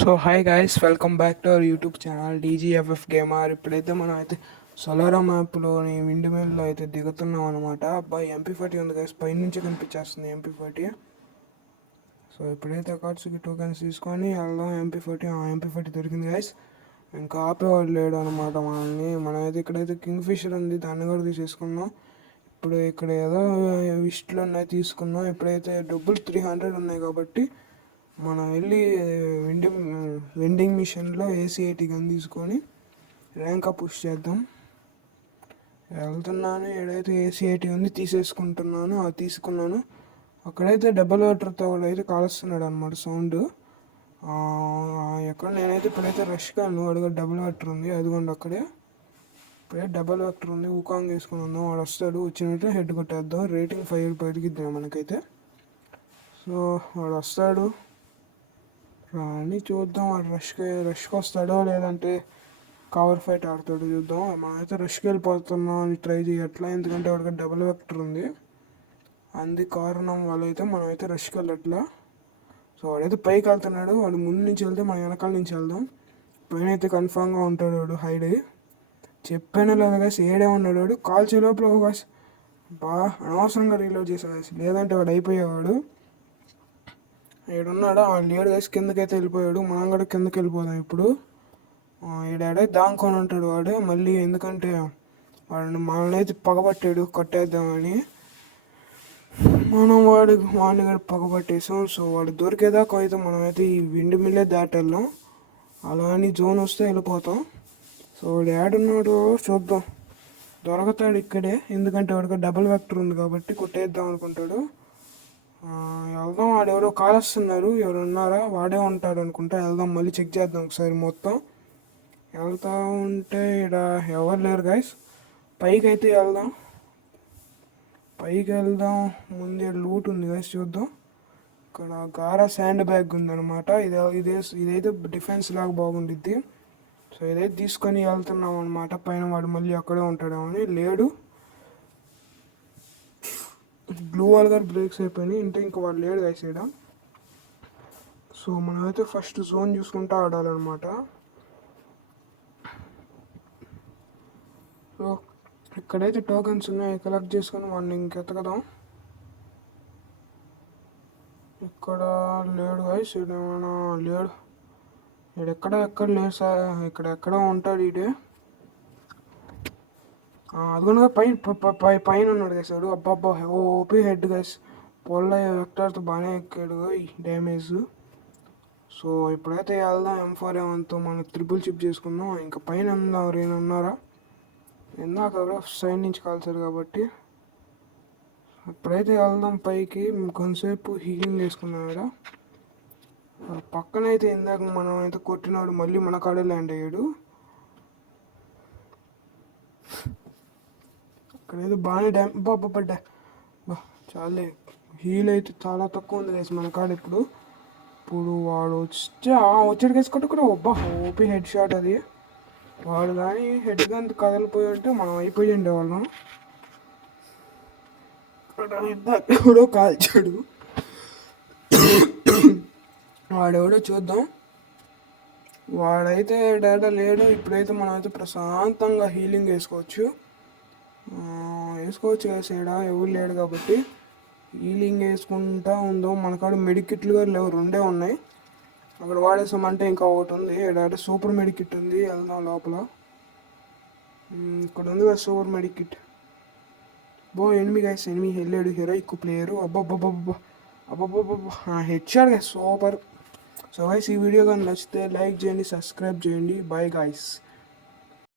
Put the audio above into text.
So hi guys, welcome back to our YouTube channel DGFF gamer. ఇప్పుడైతే మనం అయితే Solara మ్యాప్లోని wind మిల్లో అయితే దిగుతున్నాం అనమాట. అబ్బాయి MP40 ఉంది గైస్, పైనుంచి కనిపించేస్తుంది MP40. సో ఇప్పుడైతే కార్డ్స్కి టోకెన్స్ తీసుకొని వెళ్దాం. MP40 దొరికింది గైస్. ఇంకా ఆపేవాడు లేడు అనమాట మనల్ని. మనమైతే ఇక్కడైతే కింగ్ ఫిషర్ ఉంది, దాన్ని కూడా తీసేసుకున్నాం. ఇప్పుడు ఇక్కడ ఏదో విస్ట్లు ఉన్నాయి, తీసుకున్నాం. ఇప్పుడైతే డబ్బులు 300 ఉన్నాయి కాబట్టి మనం వెళ్ళి వెండింగ్ మిషన్లో AC80 గన్ తీసుకొని ర్యాంక్ అప్ పుష్ చేద్దాం. వెళ్తున్నాను, ఏడైతే AC80 ఉంది తీసేసుకుంటున్నాను. అది తీసుకున్నాను. అక్కడైతే డబల్ వాటర్తో అయితే కాలుస్తున్నాడు అనమాట సౌండ్. ఎక్కడ నేనైతే ఇప్పుడైతే రష్ కాను, అడుగు డబుల్ వాటర్ ఉంది, అదిగోండి అక్కడే. ఇప్పుడే డబల్ వాటర్ ఉంది, ఊకాంగ్ వేసుకుని ఉందాం. వాడు వస్తాడు, వచ్చినట్టు హెడ్ కొట్టేద్దాం. రేటింగ్ 5 పెరిగిద్దాం మనకైతే. సో వాడు వస్తాడు అని చూద్దాం. వాడు రష్కి వస్తాడో లేదంటే కవర్ ఫైట్ ఆడతాడో చూద్దాం. మనమైతే రష్కి వెళ్ళిపోతున్నాం అని ట్రై చేయట్లా, ఎందుకంటే వాడికి డబుల్ వెక్టర్ ఉంది. అంది కారణం వాళ్ళైతే మనమైతే రష్కి వెళ్ళట్లా. సో వాడైతే పైకి వెళ్తున్నాడు, వాడు ముందు నుంచి వెళ్తే మనం వెనకాల నుంచి వెళ్దాం. పైన అయితే కన్ఫామ్గా ఉంటాడు వాడు, హైడ్ అయ్యి. చెప్పాను లేదా కాసి ఏడే ఉన్నాడు వాడు. కాల్ చేలోపల కాసి అనవసరంగా రీలోడ్ చేసా కాసి, లేదంటే వాడు అయిపోయేవాడు. ఈడున్నాడు, ఆ లేడు వేసి కిందకైతే వెళ్ళిపోయాడు. మనం కూడా కిందకి వెళ్ళిపోదాం ఇప్పుడు. ఈడాడే దాంకొని ఉంటాడు వాడు మళ్ళీ, ఎందుకంటే వాడిని మనల్ని అయితే పగబట్టాడు కొట్టేద్దామని. మనం వాడిని కూడా పగబట్టేసాం. సో వాడు దొరికేదాకా అయితే మనమైతే ఈ విండ్ మిల్లే దాటెళ్ళాం. అలా అని జోన్ వస్తే వెళ్ళిపోతాం. సో వాడు ఏడున్నాడో చూద్దాం. దొరకతాడు ఇక్కడే, ఎందుకంటే వాడికి డబుల్ వెక్టర్ ఉంది కాబట్టి కొట్టేద్దాం అనుకుంటాడు. వెళ్దాం. వాడు ఎవరో కాలుస్తున్నారు, ఎవరు ఉన్నారా, వాడే ఉంటాడు అనుకుంటా. వెళ్దాం, మళ్ళీ చెక్ చేద్దాం ఒకసారి మొత్తం. వెళ్తా ఉంటే ఇక్కడ ఎవరు లేరు గైస్. పైకి అయితే వెళ్దాం. ముందే లూట్ ఉంది గైస్, చూద్దాం. ఇక్కడ గారా శాండ్ బ్యాగ్ ఉందన్నమాట. ఇదైతే డిఫెన్స్ లాగా బాగుండిద్ది. సో ఇదైతే తీసుకొని వెళ్తున్నాం అనమాట. పైన వాడు మళ్ళీ అక్కడే ఉంటాడేమని, లేడు. బ్లూ వాల్ గారు బ్రేక్స్ అయిపోయినాయి, ఇంకా వాడు లేడు గైస్ ఇక్కడ. సో మనమైతే ఫస్ట్ జోన్ చూసుకుంటూ ఆడాలన్నమాట. సో ఇక్కడైతే టోకెన్స్ ఉన్నాయి, కలెక్ట్ చేసుకొని వాడిని ఇంకెతకదాం. ఇక్కడ లేడు గైస్, ఏమైనా లేడు. ఎక్కడ లేడు సార్, ఇక్కడ ఎక్కడో ఉంటాడు ఇడే. అదిగోనగా పైన ఉన్నాడు గైస్ వాడు. అబ్బాబ్బా ఓపీ హెడ్ గైస్, పొల్ల వెక్టర్తో బాగానే ఎక్కాడు డ్యామేజ్. సో ఇప్పుడైతే వెళ్దాం. M4A1తో మనం ట్రిపుల్ చిప్ చేసుకుందాం. ఇంకా పైన ఎవరైనా ఉన్నారా, ఇందాక ఎవరో సైడ్ నుంచి కాల్చారు కాబట్టి. ఇప్పుడైతే వెళ్దాం పైకి. కొంతసేపు హీలింగ్ చేసుకున్నాం ఇక్కడ. పక్కనైతే ఇందాక మనం అయితే కొట్టినాడు మళ్ళీ మన కాడే ల్యాండ్ అయ్యాడు. ఇక్కడైతే బాగానే పడ్డా. చాలే, హీల్ అయితే చాలా తక్కువ ఉంది గైస్ మన కాడ ఇప్పుడు. వాడు వచ్చాడు గైస్, కొట్టుకురా. ఓపీ హెడ్ షాట్ అది. వాడు కానీ హెడ్ గన్ కదలిపోయి ఉంటే మనం అయిపోయి ఉండేవాళ్ళం. ఎవడో కాల్చాడు, వాడెవడో చూద్దాం. వాడైతే డేటా లేడు. ఇప్పుడైతే మనమైతే ప్రశాంతంగా హీలింగ్ వేసుకోవచ్చు కదా ఇక్కడ ఎవరు లేడు కాబట్టి. హీలింగ్ వేసుకుంటా ఉందో. మనకాడ మెడికిట్లు కూడా లేవు, 2 ఉన్నాయి. అక్కడ వాడేసామంటే ఇంకా ఒకటి ఉంది. ఇక్కడ సూపర్ మెడికిట్ ఉంది, వెళ్దాం లోపల. ఇక్కడ ఉంది కదా super medikit. Enemy guys, enemy వెళ్ళాడు heroic player. Head shot guys, super. So guys, ఈ వీడియో కానీ నచ్చితే లైక్ చేయండి, సబ్స్క్రైబ్ చేయండి. Bye guys.